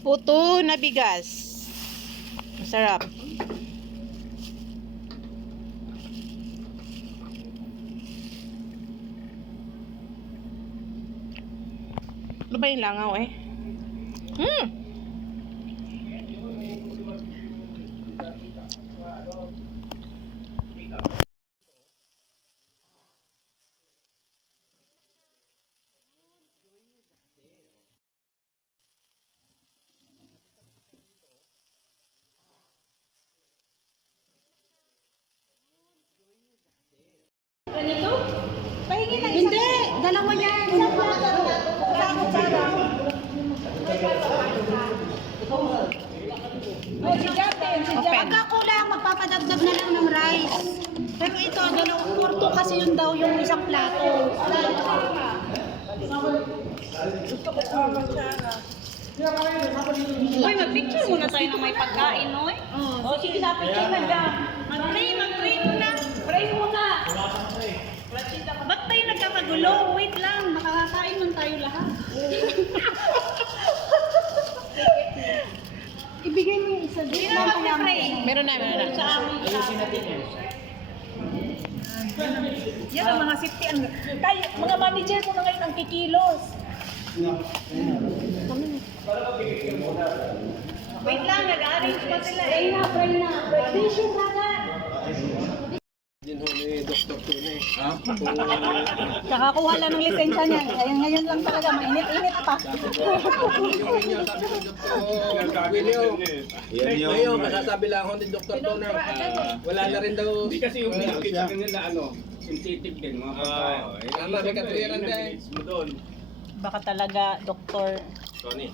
Puto na bigas. Masarap. Ano ba yung langaw eh? Ganito? Pahingi na Hindi, dalawa yan. Isang plato. Oh, si Jaten, si Jaten. Pagka kulang, magpapadagdag na lang ng rice. Pero ito, dalawang kurto kasi yun daw yung isang plato. Uy, mag-picture muna tayo ng may pagkain, oy. Oh, sige na, picture na dyan. Mag-pray muna. Pray muna. Ba't tayo nagkakagulo? Wait lang, makakakain man tayo lahat. Ibigay mo yung isa. Hindi na mag-pray. Meron na. Sa amin. Yan ang mga safety. Tayo, mga manager mo na ngayon ang kikilos. Wait lang, nag-arrange pa sila eh. Pray na. Tissue brother. Kakakuha lang ng lisensya niya. Ngayon lang talaga, mainit-init pa. Ngayon, masasabi lang ako ni Dr. Toner, wala na rin daw. Hindi kasi yung pinakit sa kanila, sensitive din, mga pagkain. Tama, may katwiran din. Mo doon. Baka talaga, doktor. Tony.